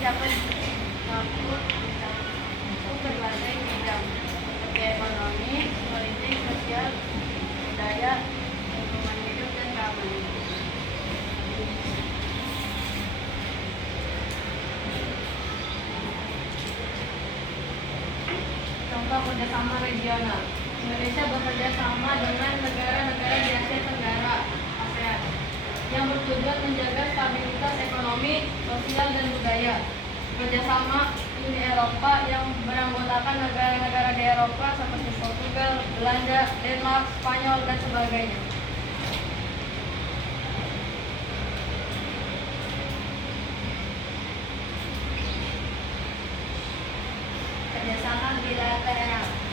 dapat mencakup berbagai bidang seperti ekonomi, politik, sosial, budaya, lingkungan hidup, dan keamanan. Contoh kerjasama regional. Indonesia bekerja sama dengan negara-negara di Asia Tenggara (ASEAN) yang bertujuan menjaga stabilitas ekonomi, sosial, dan budaya. Kerjasama Uni Eropa yang beranggotakan negara-negara di Eropa seperti Portugal, Belanda, Denmark, Spanyol, dan sebagainya.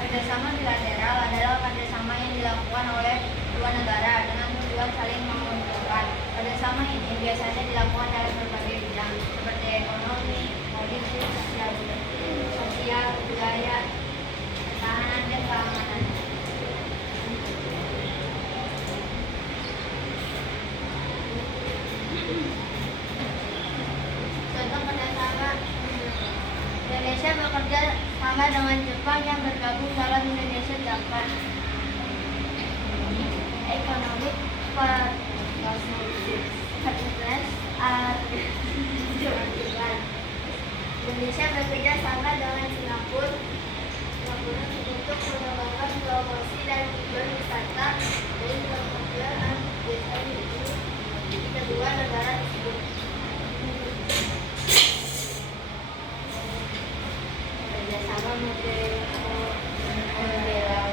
Kerjasama bilateral adalah kerjasama yang dilakukan oleh dua negara dengan tujuan saling menguntungkan. Kerjasama ini biasanya dilakukan dalam berbagai bidang seperti ekonomi, politik, sosial, budaya, pertahanan, dan keamanan. Contoh kerjasama Indonesia bekerja sama dengan Jepang yang bergabung dalam Indonesia-Japan Economic Partnership. Indonesia bekerja sama dengan Singapura untuk mengembangkan promosi dan tujuan wisata dan pembangunan desa di kedua negara tersebut. Kerjasama multilateral.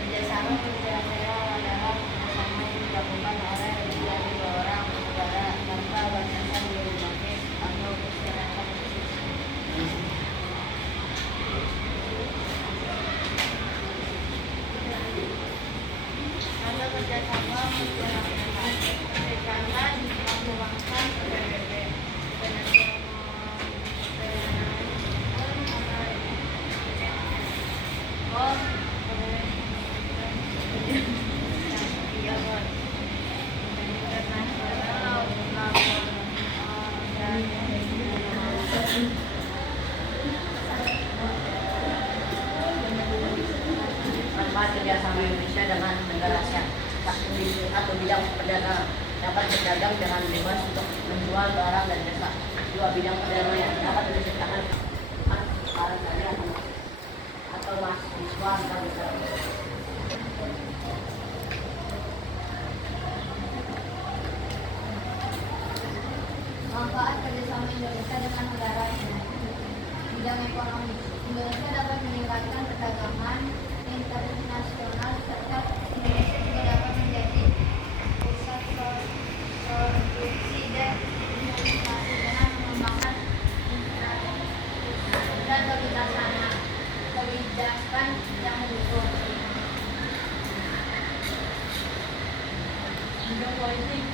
Kerjasama multilateral adalah kerjasama yang dilakukan oleh lebih dari dua orang negara tanpa batasan geografis atau masyarakat. Kalau kerjasama multilateral, perikanan mengembangkan PBB kerjasama Indonesia dengan negara ASEAN atau bidang perdagangan dapat berdagang dengan bebas untuk menjual barang dan jasa. Dua bidang perdagangan dapat diciptakan karya atau mahasiswa antar negara. Manfaat kerjasama Indonesia dengan negara lain. Bidang ekonomi, Indonesia dapat meningkatkan perdagangan internasional serta Indonesia juga dapat menjadi pusat produksi dan investasi dengan mengembangkan infrastruktur dan kebijakan yang mendukung. Bidang politik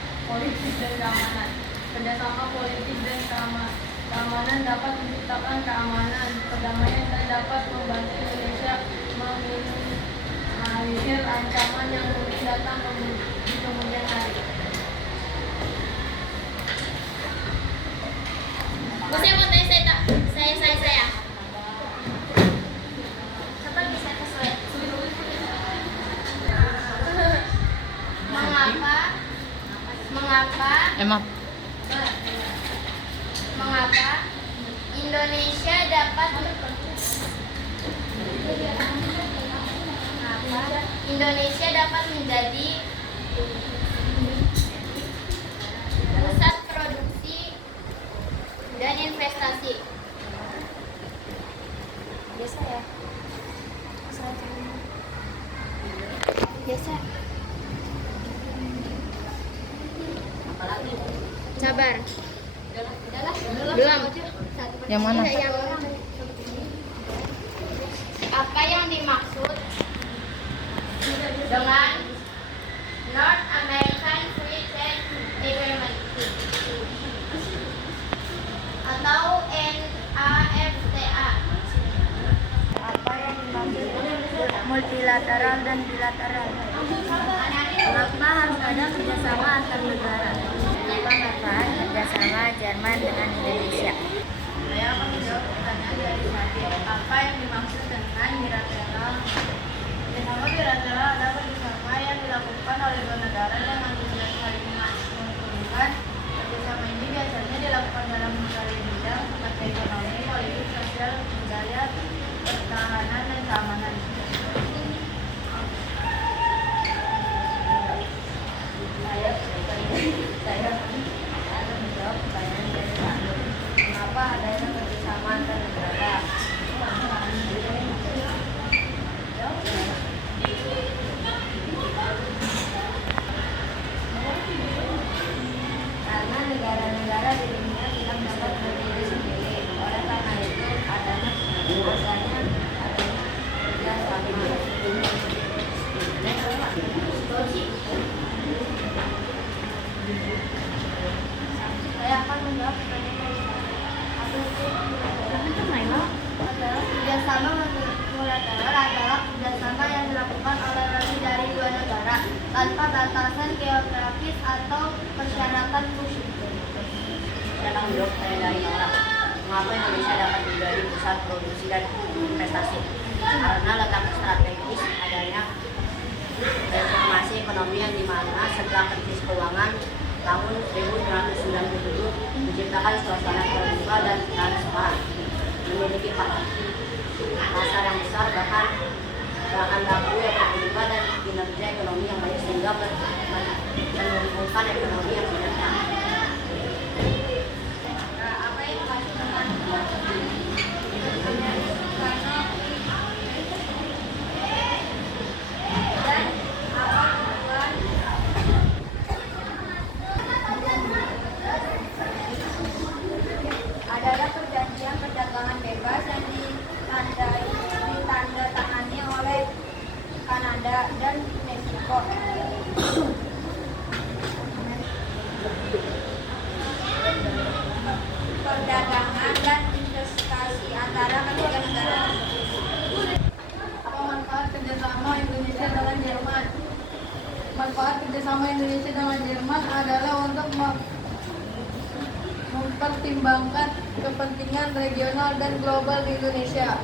dan keamanan. Kerjasama politik dan keamanan dapat menciptakan keamanan, perdamaian, dan dapat membantu Indonesia menginventarisir ancaman yang mungkin datang di kemudian hari. Saya mau tanya saya. Siapa bisa kesulit? Mengapa Indonesia dapat menjadi pusat produksi dan investasi? Biasa. Sabar. Belum. Yang mana? Apa yang dimaksud dengan North American Free Trade Agreement atau NAFTA? Apa yang dimaksud multilateral dan bilateral? Mengapa harus ada kerjasama antar negara? Apa manfaat kerjasama Jerman dengan Indonesia? akan menjawab pertanyaan dari Nadia. Apa yang dimaksud dengan bilateral? Kerjasama bilateral adalah kerjasama yang dilakukan oleh dua negara dengan tujuan saling menguntungkan. Kerjasama ini biasanya dilakukan dalam berbagai bidang seperti ekonomi, politik, sosial, budaya, pertahanan, dan keamanan. Saya akan menjawab pertanyaan dari Sanu. Mengapa adanya kerjasama antar negara? Karena negara-negara di dunia tidak dapat berdiri sendiri. Oleh karena itu adanya kerjasama. Saya akan menjawab pertanyaan dari Apa itu adalah kerjasama multilateral adalah kerjasama yang dilakukan oleh lebih dari dua negara tanpa batasan geografis atau persyaratan khusus. Saya akan menjawab pertanyaan dari Nora. Mengapa Indonesia dapat menjadi pusat produksi dan investasi? Karena letak strategis adanya reformasi ekonomi yang dimana setelah krisis keuangan tahun 1997 menciptakan suasana terbuka dan transparan, memiliki pasar yang besar, bahkan bahan baku yang terbuka dan kinerja ekonomi yang baik sehingga menumbuhkan ekonomi yang sejahtera. Apa yang dimaksud dengan dan apa tujuan adalah perjanjian perdagangan bebas yang ditandatangani oleh Kanada dan Meksiko. Perdagangan dan investasi antara ketiga negara tersebut. Apa manfaat kerjasama Indonesia dengan Jerman? Manfaat kerjasama Indonesia dengan Jerman adalah untuk mempertimbangkan kepentingan regional dan global di Indonesia.